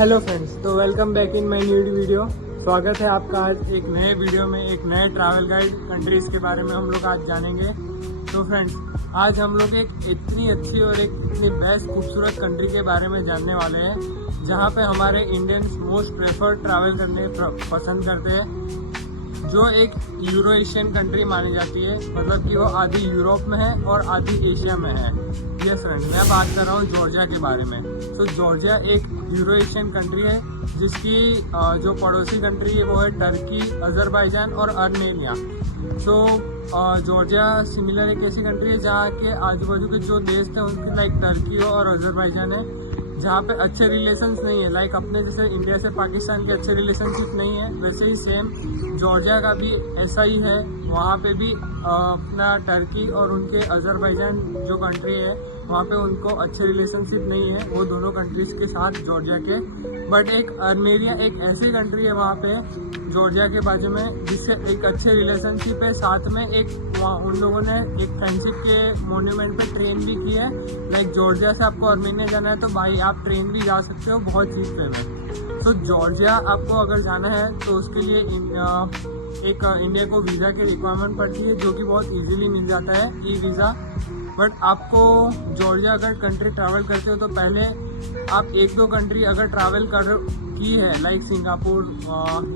Hello friends, तो welcome back in my new video. स्वागत है आपका आज एक नए वीडियो में। एक नए ट्रैवल गाइड कंट्रीज के बारे में हम लोग आज जानेंगे। तो फ्रेंड्स, आज हम लोग एक इतनी अच्छी और एक इतनी बेस्ट खूबसूरत कंट्री के बारे में जानने वाले हैं जहां पे हमारे इंडियंस मोस्ट प्रेफर्ड ट्रैवल करने पसंद करते हैं, जो एक यूरो एशियन कंट्री मानी जाती है। मतलब कि वो आधी यूरोप में है और आधी एशिया में है। यस फ्रेंड, मैं बात कर रहा हूँ जॉर्जिया के बारे में। तो जॉर्जिया एक यूरो एशियन कंट्री है जिसकी जो पड़ोसी कंट्री है वो है टर्की, अजरबैजान और आर्मेनिया। सो जॉर्जिया सिमिलर एक ऐसी कंट्री है जहाँ के आजू बाजू के जो देश थे उनकी लाइक टर्की और अजरबैजान है, जहाँ पे अच्छे रिलेशंस नहीं है। लाइक अपने जैसे इंडिया से पाकिस्तान के अच्छे रिलेशनशिप नहीं है, वैसे ही सेम जॉर्जिया का भी ऐसा ही है। वहाँ पे भी अपना टर्की और उनके अजरबैजान जो कंट्री है वहाँ पे उनको अच्छे रिलेशनशिप नहीं है वो दोनों कंट्रीज के साथ जॉर्जिया के। बट एक आर्मेनिया एक ऐसी कंट्री है वहाँ पे जॉर्जिया के बाजू में जिससे एक अच्छे रिलेशनशिप है। साथ में एक उन लोगों ने एक फ्रेंडशिप के मोन्यूमेंट पे ट्रेन भी की है। लाइक जॉर्जिया से आपको आर्मेनिया जाना है तो भाई आप ट्रेन भी जा सकते हो बहुत चीप पे में। सो जॉर्जिया आपको अगर जाना है तो उसके लिए एक इंडिया को वीज़ा की रिक्वायरमेंट पड़ती है, जो कि बहुत इजीली मिल जाता है, ई वीज़ा। बट आपको जॉर्जिया अगर कंट्री ट्रैवल करते हो तो पहले आप एक दो कंट्री अगर ट्रैवल की है लाइक सिंगापुर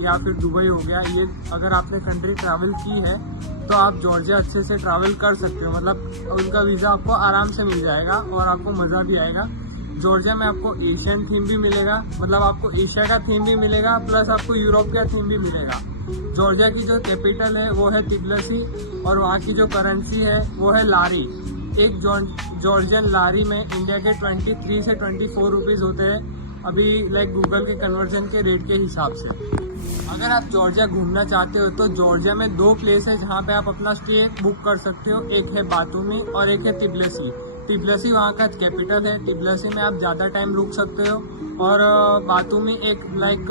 या फिर दुबई हो गया, ये अगर आपने कंट्री ट्रैवल की है तो आप जॉर्जिया अच्छे से ट्रैवल कर सकते हो। मतलब उनका वीज़ा आपको आराम से मिल जाएगा और आपको मज़ा भी आएगा। जॉर्जिया में आपको एशियन थीम भी मिलेगा, मतलब आपको एशिया का थीम भी मिलेगा, प्लस आपको यूरोप का थीम भी मिलेगा। जॉर्जिया की जो कैपिटल है वो है तिब्लिसी और वहाँ की जो करेंसी है वो है लारी। एक जॉर्जियन लारी में इंडिया के 23 से 24 रुपीज़ होते हैं अभी, लाइक गूगल के कन्वर्जन के रेट के हिसाब से। अगर आप जॉर्जिया घूमना चाहते हो तो जॉर्जिया में दो प्लेस है जहाँ पे आप अपना स्टे बुक कर सकते हो। एक है बातूमी और एक है तिब्लिसी। तिब्लिसी वहाँ का कैपिटल है। तिब्लिसी में आप ज़्यादा टाइम रुक सकते हो और बातूमी एक लाइक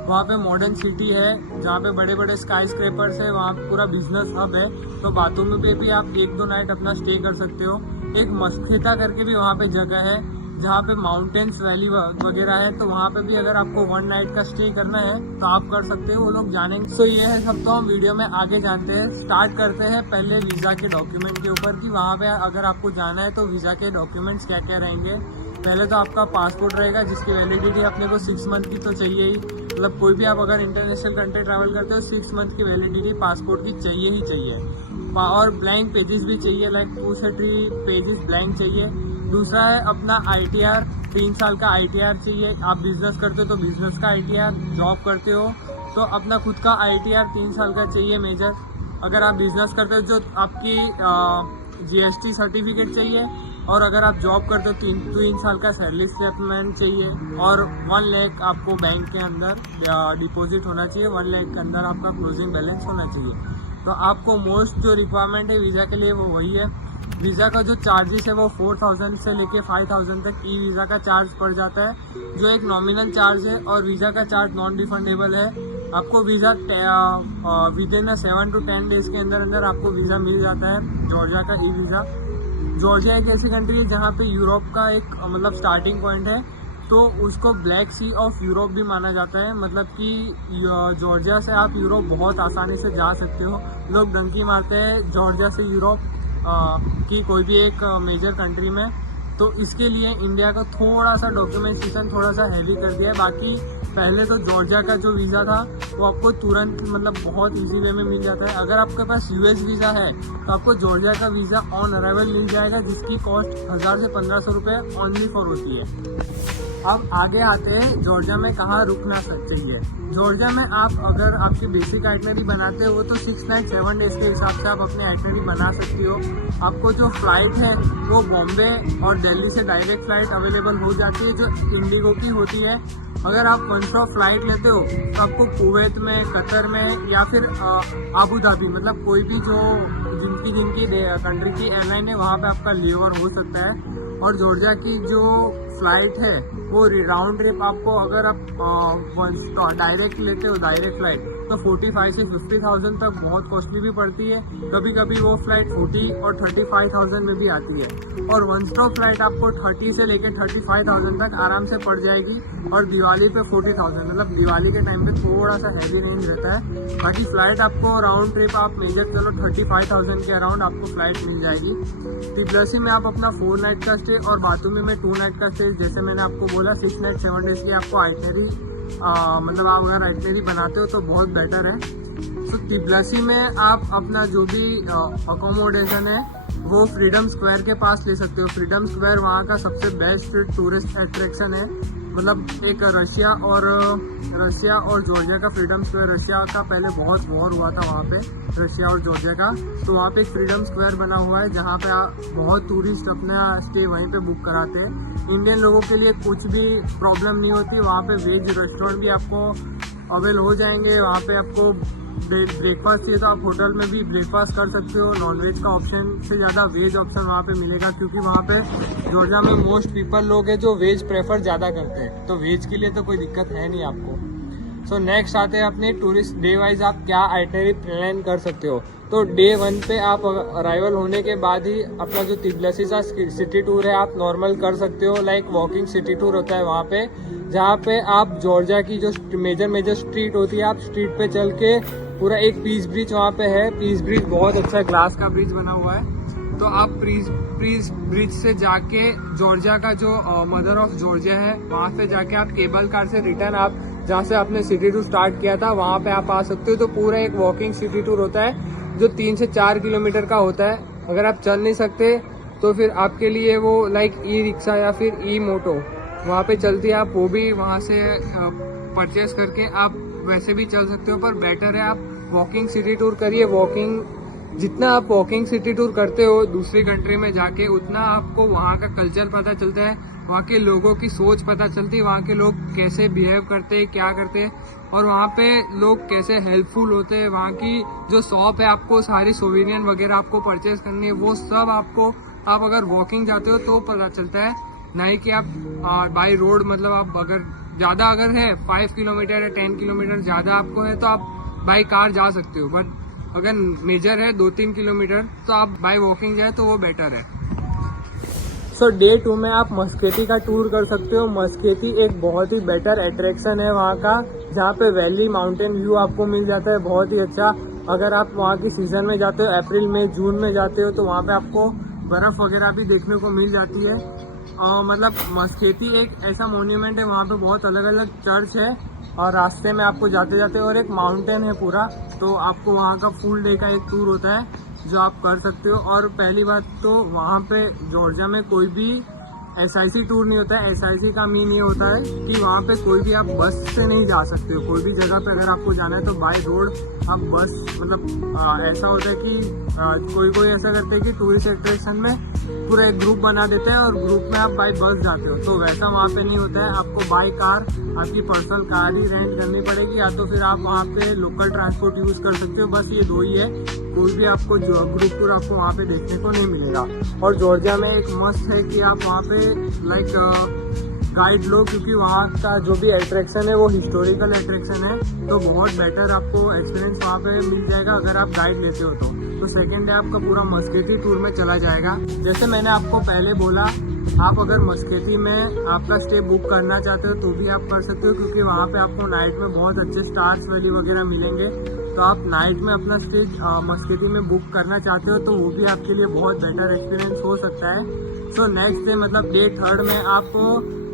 वहाँ पे मॉडर्न सिटी है जहाँ पे बड़े बड़े स्काई स्क्रैपर्स है, वहाँ पूरा बिजनेस हब है। तो बातूमी पे भी आप एक दो नाइट अपना स्टे कर सकते हो। एक मस्केता करके भी वहाँ पे जगह है जहाँ पे माउंटेन्स वैली वगैरह है, तो वहाँ पे भी अगर आपको वन नाइट का स्टे करना है तो आप कर सकते हो, वो लोग जानेंगे। सो ये है सब, तो हम वीडियो में आगे जानते हैं। स्टार्ट करते हैं पहले वीज़ा के डॉक्यूमेंट के ऊपर कि वहाँ पे अगर आपको जाना है तो वीज़ा के डॉक्यूमेंट्स क्या क्या रहेंगे। पहले तो आपका पासपोर्ट रहेगा जिसकी वैलिडिटी अपने को 6 मंथ की तो चाहिए ही। मतलब कोई भी आप अगर इंटरनेशनल कंट्री ट्रैवल करते हो 6 मंथ की वैलिडिटी पासपोर्ट की चाहिए ही चाहिए। और ब्लैंक पेजेस भी चाहिए, लाइक 2 से 3 पेजेस ब्लैंक चाहिए। दूसरा है अपना ITR, 3 साल का ITR चाहिए। आप बिजनेस करते हो तो बिजनेस का ITR, जॉब करते हो तो अपना खुद का ITR 3 साल का चाहिए मेजर। अगर आप बिजनेस करते हो जो आपकी GST सर्टिफिकेट चाहिए, और अगर आप जॉब करते हो 3 साल का सैलरी स्टेटमेंट चाहिए, और 1 लाख आपको बैंक के अंदर डिपॉजिट होना चाहिए। 1 लाख के अंदर आपका क्लोजिंग बैलेंस होना चाहिए। तो आपको मोस्ट जो रिक्वायरमेंट है वीज़ा के लिए वो वही है। वीज़ा का जो चार्जेस है वो 4000 से लेके 5000 तक ई वीज़ा का चार्ज पड़ जाता है, जो एक नॉमिनल चार्ज है। और वीज़ा का चार्ज नॉन रिफंडेबल है। आपको visa with in 7 to 10 days के अंदर अंदर आपको वीज़ा मिल जाता है, जॉर्जिया का ई वीज़ा। जॉर्जिया एक ऐसी कंट्री है जहाँ पे यूरोप का एक मतलब स्टार्टिंग पॉइंट है, तो उसको ब्लैक सी ऑफ यूरोप भी माना जाता है। मतलब कि जॉर्जिया से आप यूरोप बहुत आसानी से जा सकते हो। लोग डंकी मारते हैं जॉर्जिया से यूरोप की कोई भी एक मेजर कंट्री में, तो इसके लिए इंडिया का थोड़ा सा डॉक्यूमेंटेशन थोड़ा सा हैवी कर दिया है। बाकी पहले तो जॉर्जिया का जो वीज़ा था वो आपको तुरंत मतलब बहुत इजी वे में मिल जाता है। अगर आपके पास US वीज़ा है तो आपको जॉर्जिया का वीज़ा ऑन अराइवल मिल जाएगा, जिसकी कॉस्ट 1000 से 1500 रुपये ओनली फॉर होती है। अब आगे आते हैं जॉर्जिया में कहाँ रुकना चाहिए। जॉर्जिया में आप अगर आपकी बेसिक आइटनरी बनाते हो तो 6 नाइट 7 डेज के हिसाब से आप अपनी आइटनरी बना सकती हो। आपको जो फ्लाइट है वो बॉम्बे और दिल्ली से डायरेक्ट फ्लाइट अवेलेबल हो जाती है जो इंडिगो की होती है। अगर आप वन स्टॉप फ्लाइट लेते हो तो आपको कुवैत में, कतर में या फिर आबू धाबी, मतलब कोई भी जो जिनकी कंट्री की एयरलाइन है वहाँ पे आपका लेओवर हो सकता है। और जॉर्जिया की जो फ्लाइट है वो राउंड ट्रिप आपको अगर आप डायरेक्ट लेते हो डायरेक्ट फ्लाइट तो 45 से 50,000 तक बहुत कॉस्टली भी पड़ती है। कभी कभी वो फ्लाइट 40 और 35,000 में भी आती है। और वन स्टॉप फ्लाइट आपको 30 से लेकर 35,000 तक आराम से पड़ जाएगी। और दिवाली पे 40,000, मतलब दिवाली के टाइम पे थोड़ा सा हैवी रेंज रहता है। बाकी फ्लाइट आपको राउंड ट्रिप आप मेजर चलो 35,000 के अराउंड आपको फ्लाइट मिल जाएगी। तिब्लसी में आप अपना 4 नाइट का स्टे और बातुमी में 2 नाइट का स्टे, जैसे मैंने आपको बोला 6 नाइट 7 डेज की आपको आइटनरी मतलब आप अगर आइटनरी बनाते हो तो बहुत बेटर है। तो तिब्लसी में आप अपना जो भी अकोमोडेशन है वो फ्रीडम स्क्वायर के पास ले सकते हो। फ्रीडम स्क्वायर वहाँ का सबसे बेस्ट टूरिस्ट अट्रैक्शन है। मतलब एक रशिया और जॉर्जिया का फ्रीडम स्क्वायर, रशिया का पहले बहुत वॉर हुआ था वहाँ पे रशिया और जॉर्जिया का, तो वहाँ पे एक फ्रीडम स्क्वायर बना हुआ है जहाँ पे बहुत टूरिस्ट अपना स्टे वहीं पे बुक कराते हैं। इंडियन लोगों के लिए कुछ भी प्रॉब्लम नहीं होती। वहाँ पे वेज रेस्टोरेंट भी आपको अवेल हो जाएंगे। वहाँ पे आपको ब्रेकफास्ट चाहिए तो आप होटल में भी ब्रेकफास्ट कर सकते हो। नॉनवेज का ऑप्शन से ज़्यादा वेज ऑप्शन वहाँ पे मिलेगा, क्योंकि वहाँ पे जॉर्जिया में मोस्ट पीपल लोग हैं जो वेज प्रेफर ज़्यादा करते हैं, तो वेज के लिए तो कोई दिक्कत है नहीं आपको। सो नेक्स्ट आते हैं अपने टूरिस्ट डे वाइज आप क्या आइटनरी प्लान कर सकते हो। तो डे 1 पे आप अराइवल होने के बाद ही अपना जो तिब्लसी का सिटी टूर है आप नॉर्मल कर सकते हो। लाइक वॉकिंग सिटी टूर होता है वहाँ पे, जहाँ पे आप जॉर्जिया की जो मेजर स्ट्रीट होती है आप स्ट्रीट पे चल के पूरा एक पीस ब्रिज वहाँ पे है। पीस ब्रिज बहुत अच्छा ग्लास का ब्रिज बना हुआ है। तो आप पीस ब्रिज से जाके जॉर्जिया का जो मदर ऑफ जॉर्जिया है वहाँ पे जाके आप केबल कार से रिटर्न आप जहाँ से आपने सिटी टूर स्टार्ट किया था वहाँ पे आप आ सकते हो। तो पूरा एक वॉकिंग सिटी टूर होता है जो 3 से 4 किलोमीटर का होता है। अगर आप चल नहीं सकते तो फिर आपके लिए वो लाइक ई रिक्शा या फिर ई मोटो वहाँ पे चलती है, आप वो भी वहाँ से परचेस करके आप वैसे भी चल सकते हो। पर बेटर है आप वॉकिंग सिटी टूर करिए। जितना आप वॉकिंग सिटी टूर करते हो दूसरी कंट्री में जाके उतना आपको वहाँ का कल्चर पता चलता है, वहाँ के लोगों की सोच पता चलती है, वहाँ के लोग कैसे बिहेव करते हैं, क्या करते हैं और वहाँ पे लोग कैसे हेल्पफुल होते हैं। वहाँ की जो शॉप है आपको सारी सोवेनियर वगैरह आपको परचेज करनी है, वो सब आपको आप अगर वॉकिंग जाते हो तो पता चलता है, नहीं कि आप बाई रोड मतलब आप अगर ज़्यादा अगर है 5 किलोमीटर या 10 किलोमीटर ज़्यादा आपको है तो आप बाई कार जा सकते हो। बट अगर मेजर है 2-3 किलोमीटर तो आप बाई वॉकिंग जाए तो वो बेटर है। सो डे 2 में आप मस्केती का टूर कर सकते हो। मस्केती एक बहुत ही बेटर अट्रैक्शन है वहाँ का, जहाँ पे वैली माउंटेन व्यू आपको मिल जाता है बहुत ही अच्छा। अगर आप वहाँ की सीजन में जाते हो अप्रैल में जून में जाते हो तो वहाँ पे आपको बर्फ़ वगैरह भी देखने को मिल जाती है। मतलब मस्केती एक ऐसा मोन्यूमेंट है, वहाँ पे बहुत अलग अलग चर्च है और रास्ते में आपको जाते जाते और एक माउंटेन है पूरा, तो आपको वहाँ का फुल डे का एक टूर होता है जो आप कर सकते हो। और पहली बात तो वहाँ पे जॉर्जिया में कोई भी SIC टूर नहीं होता है। SIC का मीन ये होता है कि वहाँ पे कोई भी आप बस से नहीं जा सकते हो। कोई भी जगह पे अगर आपको जाना है तो बाय रोड आप बस मतलब ऐसा होता है कि कोई ऐसा करते हैं कि टूरिस्ट अट्रैक्शन में पूरा एक ग्रुप बना देते हैं और ग्रुप में आप बाय बस जाते हो, तो वैसा वहाँ पे नहीं होता है। आपको बाय कार आपकी पर्सनल कार ही रेंट करनी पड़ेगी, या तो फिर आप वहाँ पे लोकल ट्रांसपोर्ट यूज़ कर सकते हो। बस ये 2 ही है, कोई भी आपको ग्रुप टूर आपको वहाँ पे देखने को नहीं मिलेगा। और जॉर्जिया में एक मस्त है कि आप वहाँ पे लाइक गाइड लो, क्योंकि वहाँ का जो भी अट्रैक्शन है वो हिस्टोरिकल अट्रैक्शन है, तो बहुत बेटर आपको एक्सपीरियंस वहाँ पे मिल जाएगा अगर आप गाइड लेते हो तो सेकेंड डे आपका पूरा मस्केती टूर में चला जाएगा। जैसे मैंने आपको पहले बोला, आप अगर मस्केती में आपका स्टे बुक करना चाहते हो तो भी आप कर सकते हो, क्योंकि वहाँ पे आपको नाइट में बहुत अच्छे स्टार्स वैली वगैरह मिलेंगे। तो आप नाइट में अपना स्टे मस्केती में बुक करना चाहते हो तो वो भी आपके लिए बहुत बेटर एक्सपीरियंस हो सकता है। सो नेक्स्ट डे मतलब डे 3 में आपको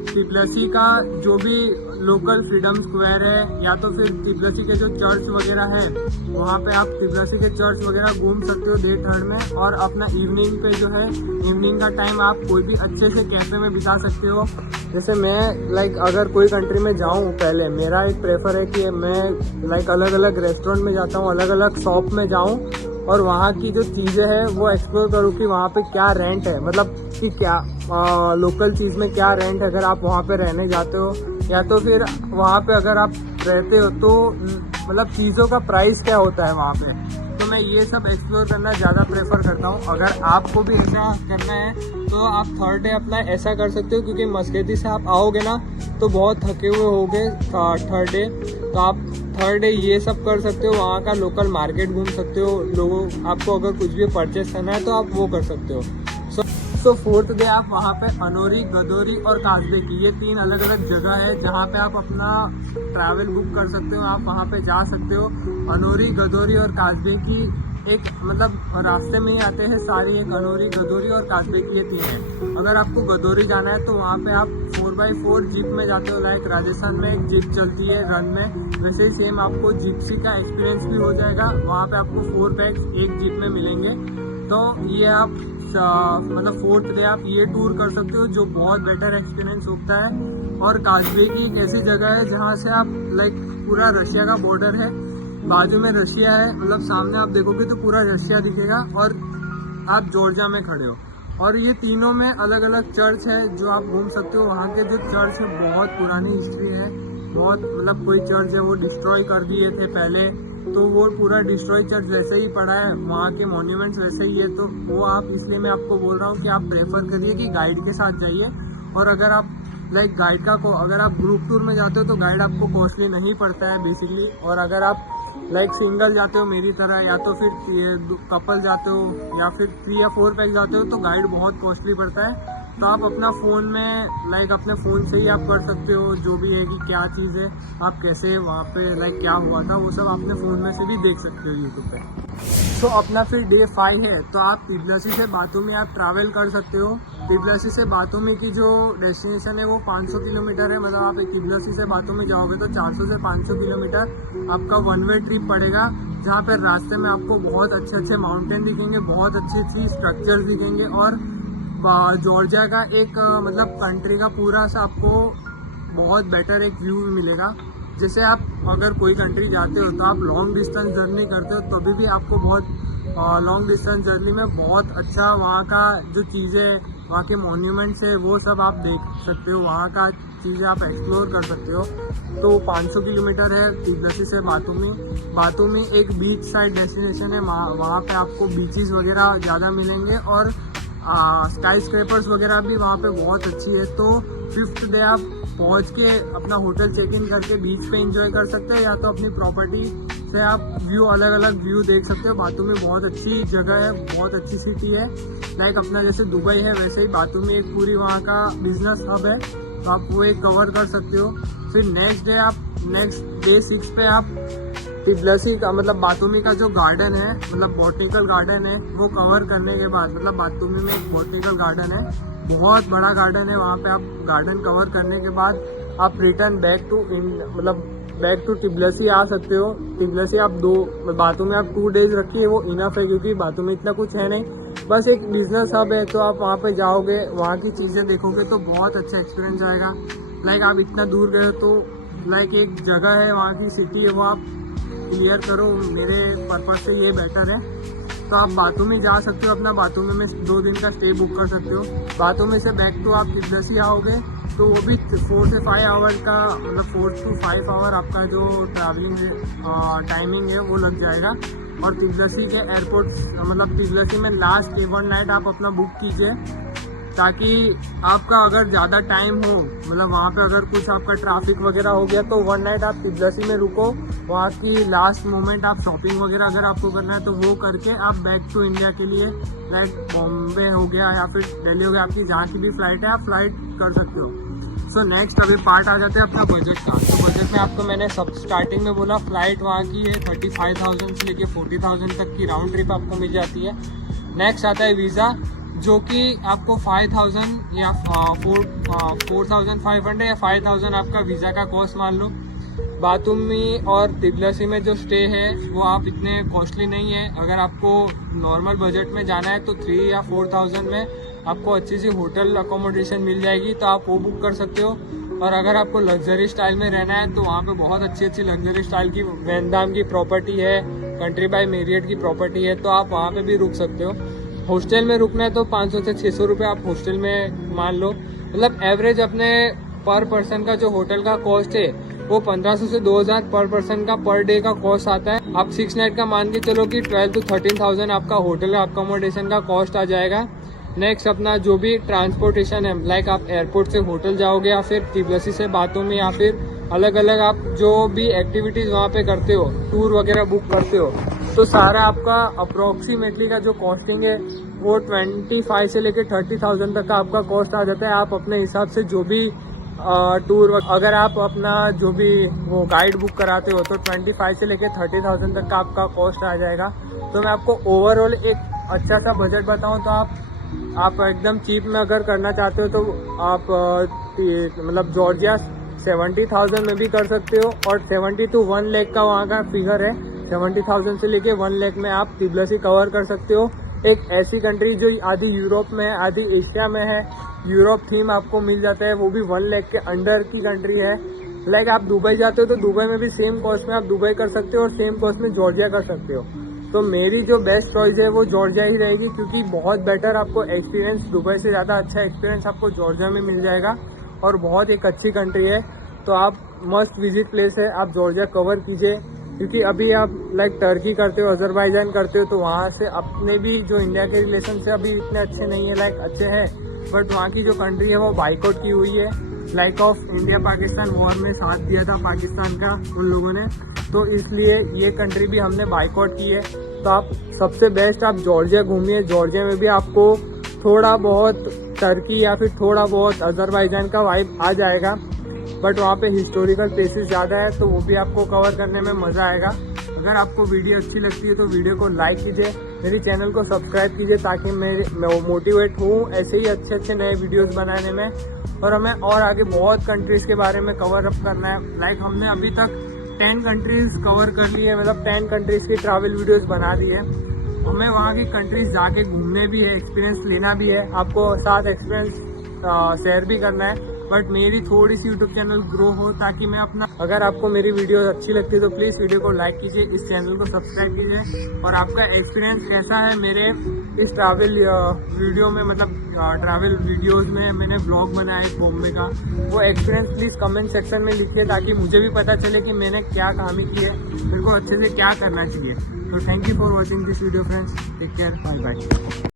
तिब्लसी का जो भी लोकल फ्रीडम स्क्वायर है या तो फिर तिब्लसी के जो चर्च वगैरह है वहाँ पे आप तिब्लसी के चर्च वगैरह घूम सकते हो डे 3 में। और अपना इवनिंग पे जो है इवनिंग का टाइम आप कोई भी अच्छे से कैफे में बिता सकते हो। जैसे मैं लाइक अगर कोई कंट्री में जाऊँ, पहले मेरा एक प्रेफर है कि मैं लाइक अलग अलग रेस्टोरेंट में जाता हूँ, अलग अलग शॉप में जाऊँ और वहाँ की जो चीज़ें हैं वो एक्सप्लोर करूँ कि वहाँ पे क्या रेंट है, मतलब कि क्या लोकल चीज़ में क्या रेंट है अगर आप वहाँ पे रहने जाते हो, या तो फिर वहाँ पे अगर आप रहते हो तो मतलब चीज़ों का प्राइस क्या होता है वहाँ पे। तो तो मैं ये सब एक्सप्लोर करना ज़्यादा प्रेफर करता हूँ। अगर आपको भी ऐसा करना है तो आप थर्ड डे अपना ऐसा कर सकते हो, क्योंकि मस्केती से आप आओगे ना तो बहुत थके हुए होगे थर्ड डे, तो आप थर्ड डे ये सब कर सकते हो। वहाँ का लोकल मार्केट घूम सकते हो, लोगों आपको अगर कुछ भी परचेस करना है तो आप वो कर सकते हो। सो फोर्थ डे आप वहाँ पे अनोरी, गदोरी और काजबे की ये 3 अलग अलग जगह है जहाँ पे आप अपना ट्रैवल बुक कर सकते हो, आप वहाँ पे जा सकते हो। अनोरी, गदोरी और काजबे की एक मतलब रास्ते में ही आते हैं सारी, एक अनोरी, गदोरी और काजबे की ये 3 है। अगर आपको गदोरी जाना है तो वहाँ पे आप 4x4 जीप में जाते हो, लाइक राजस्थान में एक जीप चलती है रन में, वैसे ही सेम आपको जिप्सी का एक्सपीरियंस भी हो जाएगा। वहाँ पे आपको 4 बैग्स एक जीप में मिलेंगे। तो ये आप मतलब फोर्थ डे आप ये टूर कर सकते हो जो बहुत बेटर एक्सपीरियंस होता है। और काजबे की एक ऐसी जगह है जहाँ से आप लाइक पूरा रशिया का बॉर्डर है, बाजू में रशिया है, मतलब सामने आप देखोगे तो पूरा रशिया दिखेगा और आप जॉर्जिया में खड़े हो। और ये तीनों में अलग अलग चर्च है जो आप घूम सकते हो। वहाँ के जो चर्च है बहुत पुरानी हिस्ट्री है, बहुत मतलब कोई चर्च है वो डिस्ट्रॉय कर दिए थे पहले, तो वो पूरा डिस्ट्रॉय चर्च वैसे ही पड़ा है, वहाँ के मॉन्यूमेंट्स वैसे ही है। तो वो आप इसलिए मैं आपको बोल रहा हूँ कि आप प्रेफर करिए कि गाइड के साथ जाइए। और अगर आप लाइक गाइड का अगर आप ग्रुप टूर में जाते हो तो गाइड आपको कॉस्टली नहीं पड़ता है बेसिकली। और अगर आप लाइक सिंगल जाते हो मेरी तरह, या तो फिर कपल जाते हो या फिर 3 या 4 पैक जाते हो तो गाइड बहुत कॉस्टली पड़ता है। तो आप अपना फ़ोन में लाइक अपने फ़ोन से ही आप कर सकते हो जो भी है कि क्या चीज़ है, आप कैसे वहाँ पे लाइक क्या हुआ था वो सब अपने फ़ोन में से भी देख सकते हो यूट्यूब पे। तो अपना फिर डे 5 है तो आप तिबलसी से बातूमी आप ट्रैवल कर सकते हो। तिबलसी से बातूमी की जो डेस्टिनेशन है वो 500 किलोमीटर है, मतलब आप तिबलसी से बातूमी जाओगे तो 400 से 500 किलोमीटर आपका 1 वे ट्रिप पड़ेगा, जहाँ पर रास्ते में आपको बहुत अच्छे अच्छे माउंटेन दिखेंगे, बहुत अच्छी अच्छी स्ट्रक्चर्स दिखेंगे और जॉर्जिया का एक मतलब कंट्री का पूरा सा आपको बहुत बेटर एक व्यू मिलेगा। जैसे आप अगर कोई कंट्री जाते हो तो आप लॉन्ग डिस्टेंस जर्नी करते हो तो भी आपको बहुत लॉन्ग डिस्टेंस जर्नी में बहुत अच्छा वहाँ का जो चीज़ें, वहाँ के मॉन्यूमेंट्स है वो सब आप देख सकते हो, वहाँ का चीज़ें आप एक्सप्लोर कर सकते हो। तो 500 किलोमीटर है तिबलसी से बातूमी। बातूमी एक बीच साइड डेस्टिनेशन है, वहाँ पे आपको बीचेस वगैरह ज़्यादा मिलेंगे और स्काई स्क्रैपर्स वगैरह भी वहाँ पे बहुत अच्छी है। तो 5th डे आप पहुँच के अपना होटल चेक इन करके बीच पे एंजॉय कर सकते हो, या तो अपनी प्रॉपर्टी से आप व्यू अलग अलग व्यू देख सकते हो। बातूमी बहुत अच्छी जगह है, बहुत अच्छी सिटी है, लाइक अपना जैसे दुबई है वैसे ही बातूमी एक पूरी वहाँ का बिजनेस हब है, तो आप वो एक कवर कर सकते हो। फिर नेक्स्ट डे 6 पे आप तिबलसी का मतलब बातूमी का जो गार्डन है, मतलब बॉटनिकल गार्डन है, वो कवर करने के बाद, मतलब बातूमी में एक बॉटनिकल गार्डन है, बहुत बड़ा गार्डन है, वहाँ पे आप गार्डन कवर करने के बाद आप रिटर्न बैक टू तिबलसी आ सकते हो। तिबलसी आप बातूमी आप 2 डेज रखिए, वो इनफ है क्योंकि बातूमी इतना कुछ है नहीं, बस एक बिजनेस हब है। तो आप वहाँ पे जाओगे, वहाँ की चीज़ें देखोगे तो बहुत अच्छा एक्सपीरियंस आएगा। लाइक आप इतना दूर गए तो लाइक एक जगह है वहाँ की सिटी है वो आप क्लियर करो, मेरे पर्पज से ये बेटर है। तो आप बातूमी जा सकते हो, अपना बातूमी में 2 दिन का स्टे बुक कर सकते हो। बातूमी से बैक टू आप तिबलसी आओगे तो वो भी 4 से 5 आवर का, मतलब 4 to 5 आवर आपका जो ट्रैवलिंग टाइमिंग है वो लग जाएगा। और तिबलसी के एयरपोर्ट मतलब तिबलसी में लास्ट 1 नाइट आप अपना बुक कीजिए, ताकि आपका अगर ज़्यादा टाइम हो, मतलब वहाँ पे अगर कुछ आपका ट्रैफिक वगैरह हो गया तो 1 नाइट आप तिबलसी में रुको, वहाँ की लास्ट मोमेंट आप शॉपिंग वगैरह अगर आपको करना है तो वो करके आप बैक टू इंडिया के लिए, लाइक बॉम्बे हो गया या फिर दिल्ली हो गया, आपकी जहाँ की भी फ्लाइट है आप फ्लाइट कर सकते हो। सो नेक्स्ट अभी पार्ट आ जाते हैं अपना बजट का। तो बजट में आपको मैंने सब स्टार्टिंग में बोला, फ्लाइट वहाँ की है 35,000 से लेके 40,000 तक की राउंड ट्रिप आपको मिल जाती है। नेक्स्ट आता है वीज़ा, जो कि आपको 5,000 या 4,500 या 5,000 आपका वीज़ा का कॉस्ट मान लो। बातूमी और तिबलसी में जो स्टे है वो आप इतने कॉस्टली नहीं है, अगर आपको नॉर्मल बजट में जाना है तो 3 या 4,000 में आपको अच्छी सी होटल अकोमोडेशन मिल जाएगी, तो आप वो बुक कर सकते हो। और अगर आपको लग्जरी स्टाइल में रहना है तो वहाँ पे बहुत अच्छी अच्छी लग्जरी स्टाइल की वैनदाम की प्रॉपर्टी है, कंट्री बाय मेरियट की प्रॉपर्टी है, तो आप वहाँ पे भी रुक सकते हो। हॉस्टल में रुकना है तो 500 से 600 रुपये आप हॉस्टल में मान लो, मतलब एवरेज अपने पर पर्सन का जो होटल का कॉस्ट है वो 1500 से 2000 पर पर्सन का पर डे का कॉस्ट आता है। आप 6 नाइट का मान के चलो कि 12 to 13,000 आपका होटल अकोमोडेशन का कॉस्ट आ जाएगा। नेक्स्ट अपना जो भी ट्रांसपोर्टेशन है, लाइक आप एयरपोर्ट से होटल जाओगे या फिर तिब्लसी से बातों में या फिर अलग अलग आप जो भी एक्टिविटीज़ वहाँ पे करते हो, टूर वगैरह बुक करते हो, तो सारा आपका अप्रोक्सीमेटली का जो कॉस्टिंग है वो 25 से लेकर 30,000 तक का आपका कॉस्ट आ जाता है। आप अपने हिसाब से जो भी टूर, अगर आप अपना जो भी वो गाइड बुक कराते हो तो 25 से लेकर 30,000 तक का आपका कॉस्ट आ जाएगा। तो मैं आपको ओवरऑल एक अच्छा सा बजट बताऊं तो आप एकदम चीप में अगर करना चाहते हो तो आप मतलब जॉर्जिया 70,000 में भी कर सकते हो, और 70 to 1 लाख का वहाँ का फिगर है। 70,000 से लेके 1 लाख में आप तिब्लसी कवर कर सकते हो। एक ऐसी कंट्री जो आधी यूरोप में है, आधी एशिया में है, यूरोप थीम आपको मिल जाता है, वो भी 1 लाख के अंडर की कंट्री है। लाइक आप दुबई जाते हो तो दुबई में भी सेम कॉस्ट में आप दुबई कर सकते हो और सेम कॉस्ट में जॉर्जिया कर सकते हो। तो मेरी जो बेस्ट चॉइस है वो जॉर्जिया ही रहेगी, क्योंकि बहुत बेटर आपको एक्सपीरियंस, दुबई से ज़्यादा अच्छा एक्सपीरियंस आपको जॉर्जिया में मिल जाएगा, और बहुत एक अच्छी कंट्री है। तो आप मस्ट विजिट प्लेस है, आप जॉर्जिया कवर कीजिए। क्योंकि अभी आप लाइक टर्की करते हो, अजरबैजान करते हो, तो वहाँ से अपने भी जो इंडिया के रिलेशन से अभी इतने अच्छे नहीं है, लाइक अच्छे हैं, बट वहाँ की जो कंट्री है वो बाइकआउट की हुई है। Like of India Pakistan war में साथ दिया था पाकिस्तान का उन लोगों ने, तो इसलिए ये कंट्री भी हमने बाइकआउट की है। तो आप सबसे बेस्ट आप जॉर्जिया घूमिए। जॉर्जिया में भी आपको थोड़ा बहुत टर्की या फिर थोड़ा बहुत अजरबैजान का वाइब आ जाएगा, बट वहाँ पे हिस्टोरिकल प्लेसेस ज़्यादा है, तो वो भी आपको कवर करने में मज़ा आएगा। अगर आपको वीडियो अच्छी लगती है तो वीडियो को लाइक कीजिए, मेरे चैनल को सब्सक्राइब कीजिए, ताकि मैं मोटिवेट हूँ ऐसे ही अच्छे अच्छे नए वीडियोस बनाने में। और हमें और आगे बहुत कंट्रीज़ के बारे में कवर अप करना है। लाइक हमने अभी तक 10 कंट्रीज़ कवर कर ली है, मतलब 10 कंट्रीज़ की ट्रैवल वीडियोस बना दी है। हमें वहाँ की कंट्रीज़ जाके घूमने भी है, एक्सपीरियंस लेना भी है, आपको साथ एक्सपीरियंस शेयर भी करना है। बट मेरी थोड़ी सी यूट्यूब चैनल ग्रो हो, ताकि मैं अपना, अगर आपको मेरी वीडियो अच्छी लगती है तो प्लीज़ वीडियो को लाइक कीजिए, इस चैनल को सब्सक्राइब कीजिए। और आपका एक्सपीरियंस कैसा है मेरे इस ट्रैवल वीडियो में, मतलब ट्रैवल वीडियोस में मैंने ब्लॉग बनाया है बॉम्बे का, वो एक्सपीरियंस प्लीज़ कमेंट सेक्शन में लिखिए, ताकि मुझे भी पता चले कि मैंने क्या खामी की है, मेरे को अच्छे से क्या करना चाहिए। तो thank you for watching this video friends, take care, bye bye.